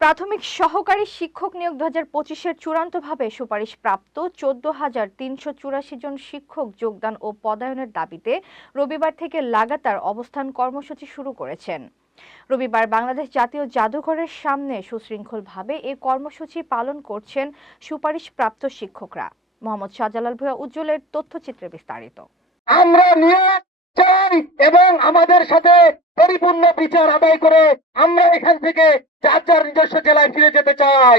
প্রাথমিক সহকারী শিক্ষক নিয়োগ 2025-এর চূড়ান্তভাবে সুপারিশপ্রাপ্ত 14,384 জন শিক্ষক যোগদান ও পদায়নের দাবিতে রবিবার থেকে লাগাতার অবস্থান কর্মসূচি শুরু করেছেন। রবিবার বাংলাদেশ জাতীয় জাদুঘরের সামনে সুশৃঙ্খলভাবে এই কর্মসূচি পালন করছেন সুপারিশপ্রাপ্ত শিক্ষকরা। মোহাম্মদ শাহজালাল ভূঁইয়া উজ্জ্বলের তথ্যচিত্রে বিস্তারিত। আমরা নিয়োগ চাই এবং আমাদের সাথে পরিপূর্ণ বিচার আদায় করে আমরা এখান থেকে যার নিজস্ব জেলায় ফিরে যেতে চাই।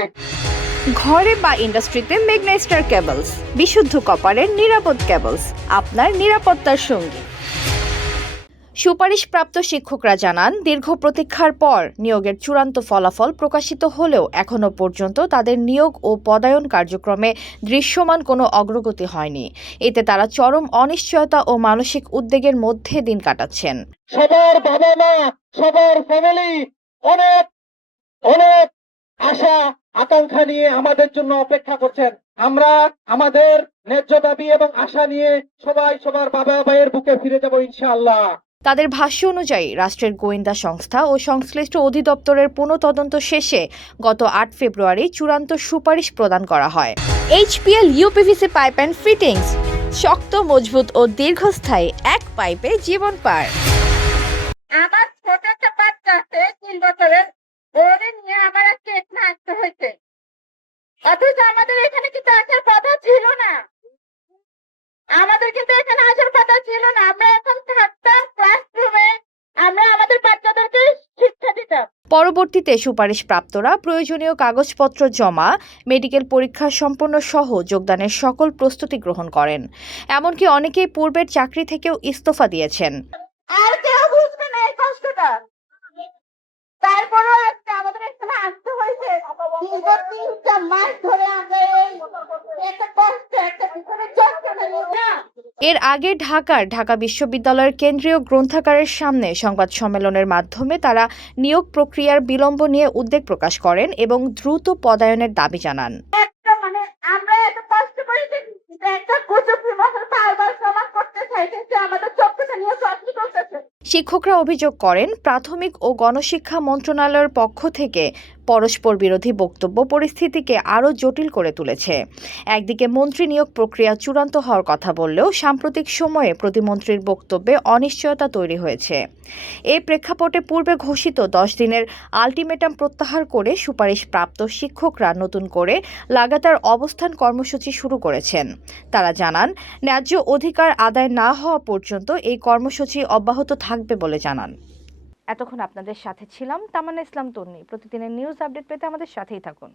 ঘরে বা ইন্ডাস্ট্রিতে মেঘনা স্টার কেবলস, বিশুদ্ধ কপারের নিরাপদ কেবলস, আপনার নিরাপত্তার সঙ্গী। সুপারিশপ্রাপ্ত শিক্ষকরা জানান, দীর্ঘ প্রতীক্ষার পর নিয়োগের চূড়ান্ত ফলাফল প্রকাশিত হলেও এখনো পর্যন্ত তাদের নিয়োগ ও পদায়ন কার্যক্রমে দৃশ্যমান কোনো অগ্রগতি হয়নি। এতে তারা চরম অনিশ্চয়তা ও মানসিক উদ্বেগের মধ্যে দিন কাটাচ্ছেন। সবার বাবা মা, সবার ফ্যামিলি অনেক অনেক আশা আকাঙ্ক্ষা নিয়ে আমাদের জন্য অপেক্ষা করছেন। আমরা আমাদের ন্যায্য দাবি এবং আশা নিয়ে সবাই সবার বাবা ভাইয়ের বুকে ফিরে যাব ইনশাআল্লাহ। তাদের ভাষ্য অনুযায়ী রাষ্ট্রের গোয়েন্দা সংস্থা ও সংশ্লিষ্ট অধিদপ্তরের পুনঃতদন্ত শেষে গত 8 ফেব্রুয়ারি চূড়ান্ত সুপারিশ প্রদান করা হয়। HPL uPVC pipe and fittings, শক্ত, মজবুত ও দীর্ঘস্থায়ী এক পাইপে জীবন পার। আমার ছোট একটা বাচ্চা আছে 3 বছরের, ওরে নিয়ে আমার আজকে এখানে আসতে হয়েছে, অথচ আমাদের এখানে কিন্তু আসার কথা ছিল না। আমরা এখন থাকতাম ক্লাসরুমে, আমরা আমাদের বাচ্চাদেরকে শিক্ষা দিতাম। পরবর্তীতে সুপারিশপ্রাপ্তরা প্রয়োজনীয় কাগজপত্র জমা, মেডিকেল পরীক্ষা সম্পন্ন সহ যোগদানের সকল প্রস্তুতি গ্রহণ করেন। এমনকি অনেকেই পূর্বের চাকরি থেকেও ইস্তফা দিয়েছেন। আর কেউ বুঝবে না এই কষ্টটা। তারপরেও আজকে আমাদের এখানে আসতে হয়েছে। দীর্ঘ 3টা মাস ধরে আমরা একটা কষ্ট, একটা ভিতরে যন্ত্রণা নিয়ে। এর আগে ঢাকা বিশ্ববিদ্যালয়ের কেন্দ্রীয় গ্রন্থাগারের সামনে সংবাদ সম্মেলনের মাধ্যমে তারা নিয়োগ প্রক্রিয়ার বিলম্ব নিয়ে উদ্বেগ প্রকাশ করেন এবং দ্রুত পদায়নের দাবি জানান। আমরা এত কষ্ট করে একটা কুচুকরি মহল বারবার প্রমাণ করতে চাইছে আমাদের চোখটা নিয়ে চর্চা করতেছে। শিক্ষকরা অভিযোগ করেন, প্রাথমিক ও গণশিক্ষা মন্ত্রণালয়ের পক্ষ থেকে পরস্পর বিরোধী বক্তব্য পরিস্থিতিকে আরও জটিল করে তুলেছে। একদিকে মন্ত্রী নিয়োগ প্রক্রিয়া চূড়ান্ত হওয়ার কথা বললেও সাম্প্রতিক সময়ে প্রতিমন্ত্রীর বক্তব্যে অনিশ্চয়তা তৈরি হয়েছে। এই প্রেক্ষাপটে পূর্বে ঘোষিত 10 দিনের আলটিমেটাম প্রত্যাহার করে সুপারিশপ্রাপ্ত শিক্ষকরা নতুন করে লাগাতার অবস্থান কর্মসূচি শুরু করেছেন। তারা জানান, ন্যায্য অধিকার আদায় না হওয়া পর্যন্ত এই কর্মসূচি অব্যাহত থাকবে বলে জানান। এতক্ষণ আপনাদের সাথে ছিলাম তামান্না ইসলাম তন্নি। প্রতিদিনের নিউজ আপডেট পেতে আমাদের সাথেই থাকুন।